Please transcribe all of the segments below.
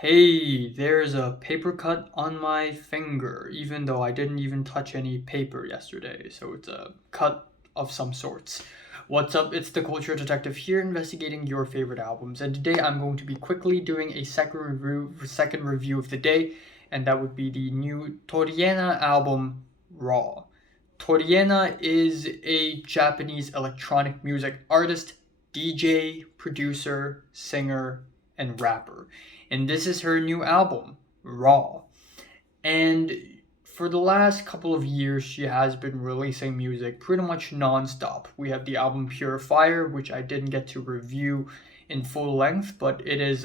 Hey, there's a paper cut on my finger, even though I didn't even touch any paper yesterday, so it's a cut of some sorts. What's up? It's the Culture Detective here, investigating your favorite albums, and today I'm going to be quickly doing a second review of the day, and that would be the new TORIENA album, Raw. TORIENA is a Japanese electronic music artist, DJ, producer, singer, and rapper. And this is her new album, Raw. And for the last couple of years, she has been releasing music pretty much non-stop. We have the album Pure Fire, which I didn't get to review in full length, but it is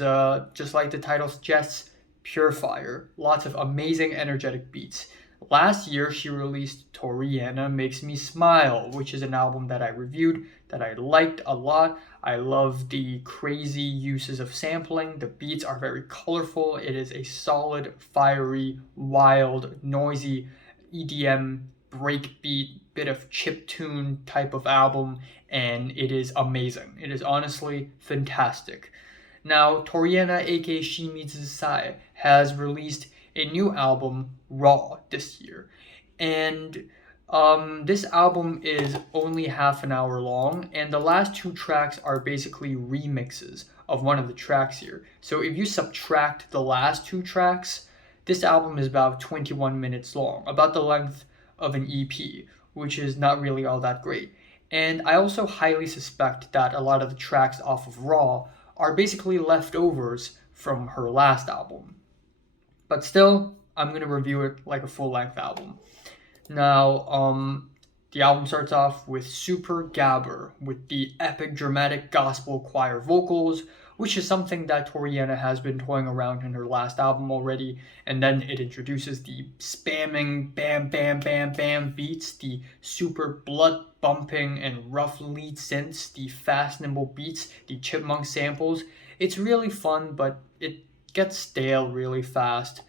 just like the title suggests, Pure Fire. Lots of amazing, energetic beats. Last year, she released Toriana Makes Me Smile, which is an album that I reviewed that I liked a lot. I love the crazy uses of sampling. The beats are very colorful. It is a solid, fiery, wild, noisy EDM breakbeat, bit of chiptune type of album, and it is amazing. It is honestly fantastic. Now, Toriana, aka Shimizu Sai, has released a new album, Raw, this year. And this album is only half an hour long, and the last two tracks are basically remixes of one of the tracks here. So if you subtract the last two tracks, this album is about 21 minutes long, about the length of an EP, which is not really all that great. And I also highly suspect that a lot of the tracks off of Raw are basically leftovers from her last album. But still, I'm gonna review it like a full-length album. Now, the album starts off with Super Gabber with the epic dramatic gospel choir vocals, which is something that Toriana has been toying around in her last album already, and then it introduces the spamming bam bam bam bam beats, the super blood bumping and rough lead synths, the fast nimble beats, the chipmunk samples. It's really fun, but it gets stale really fast.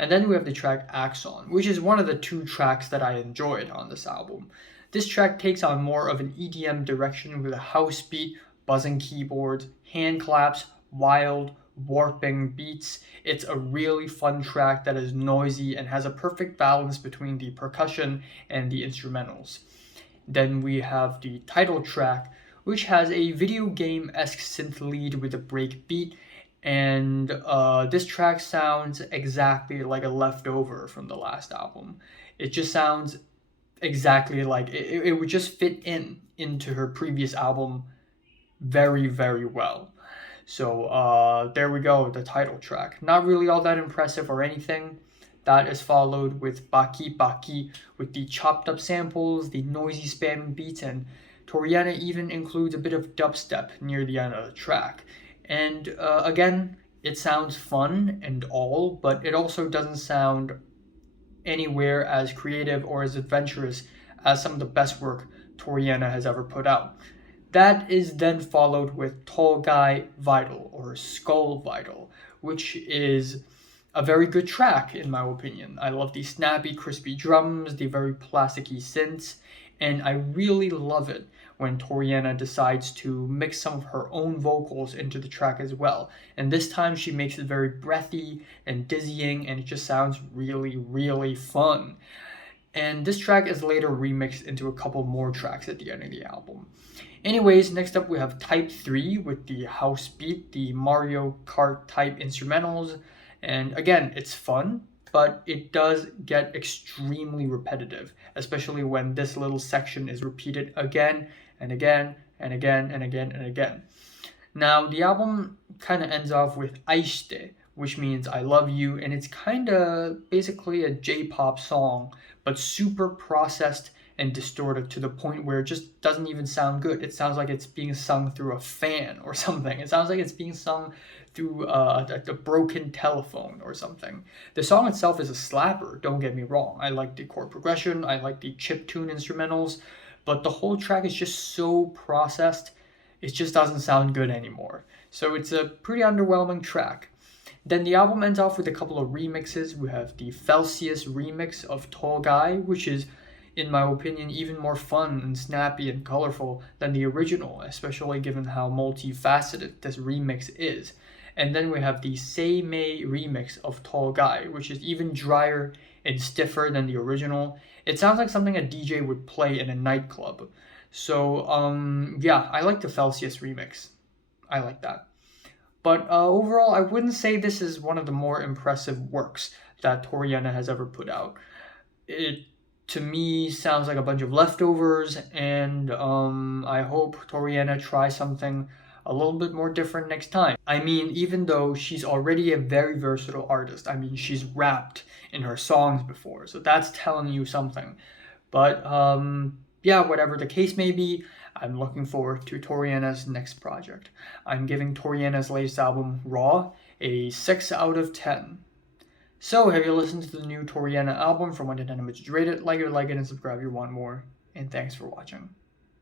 And then we have the track Axon, which is one of the two tracks that I enjoyed on this album. This track takes on more of an EDM direction with a house beat, buzzing keyboards, hand claps, wild, warping beats. It's a really fun track that is noisy and has a perfect balance between the percussion and the instrumentals. Then we have the title track, which has a video game-esque synth lead with a break beat, and this track sounds exactly like a leftover from the last album. It just sounds exactly like it would just fit into her previous album very, very well. So there we go, the title track. Not really all that impressive or anything. That is followed with Baki Baki with the chopped up samples, the noisy spamming beats, and Toriana even includes a bit of dubstep near the end of the track. And again, it sounds fun and all, but it also doesn't sound anywhere as creative or as adventurous as some of the best work Toriana has ever put out. That is then followed with Tall Guy Vital or Skull Vital, which is a very good track in my opinion. I love the snappy, crispy drums, the very plasticky synths, and I really love it when Toriana decides to mix some of her own vocals into the track as well. And this time she makes it very breathy and dizzying, and it just sounds really, really fun. And this track is later remixed into a couple more tracks at the end of the album. Anyways, next up we have Type 3 with the house beat, the Mario Kart type instrumentals. And again, it's fun, but it does get extremely repetitive, especially when this little section is repeated again and again and again and again and again. Now, the album kind of ends off with Aishite, which means I love you, and it's kind of basically a J-pop song, but super processed and distorted to the point where it just doesn't even sound good. It sounds like it's being sung through a fan or something. It sounds like it's being sung through a broken telephone or something. The song itself is a slapper, don't get me wrong. I like the chord progression, I like the chiptune instrumentals, but the whole track is just so processed, it just doesn't sound good anymore. So it's a pretty underwhelming track. Then the album ends off with a couple of remixes. We have the Felsius remix of Tall Guy, which is, in my opinion, even more fun and snappy and colorful than the original, especially given how multifaceted this remix is. And then we have the Say May remix of Tall Guy, which is even drier and stiffer than the original. It sounds like something a DJ would play in a nightclub. So, yeah, I like the Celsius remix. I like that. But overall, I wouldn't say this is one of the more impressive works that Toriena has ever put out. It, to me, sounds like a bunch of leftovers, and I hope Toriena tries something a little bit more different next time. I mean, even though she's already a very versatile artist, I mean, she's rapped in her songs before, so that's telling you something. But yeah, whatever the case may be, I'm looking forward to Toriena's next project. I'm giving Toriena's latest album, Raw, a 6 out of 10. So, have you listened to the new Toriena album? From 1 to 10, how much you rate it? Like it, and subscribe if you want more. And thanks for watching.